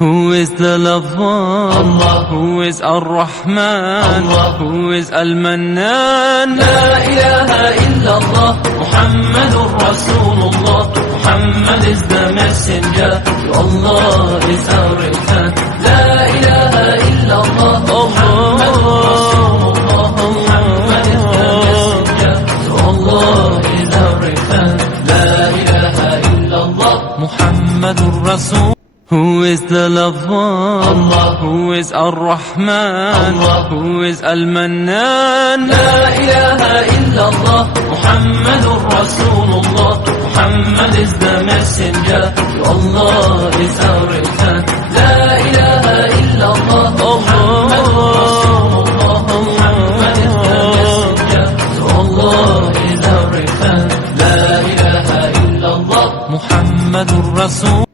Who is the lover? Allah. Who is Ar-Rahman? Allah. Who is Al-Mannan? La ilaha illallah, Muhammadur Rasulullah. Muhammad is the messenger, to Allah is our return. La ilaha illallah, Muhammadur Rasulullah. Muhammad is the messenger, to Allah is our return. La ilaha illallah, Muhammadur Rasul. Who is the lover? Allah. Who is Ar-Rahman? Allah. Who is Al-Mannan? La ilaha illallah, Muhammadur Rasulullah. Muhammad is the messenger, to Allah is our return. La ilaha illallah, Muhammadur Rasulullah. Muhammad is the messenger, to Allah is our return. La ilaha illallah, Muhammadur Rasul.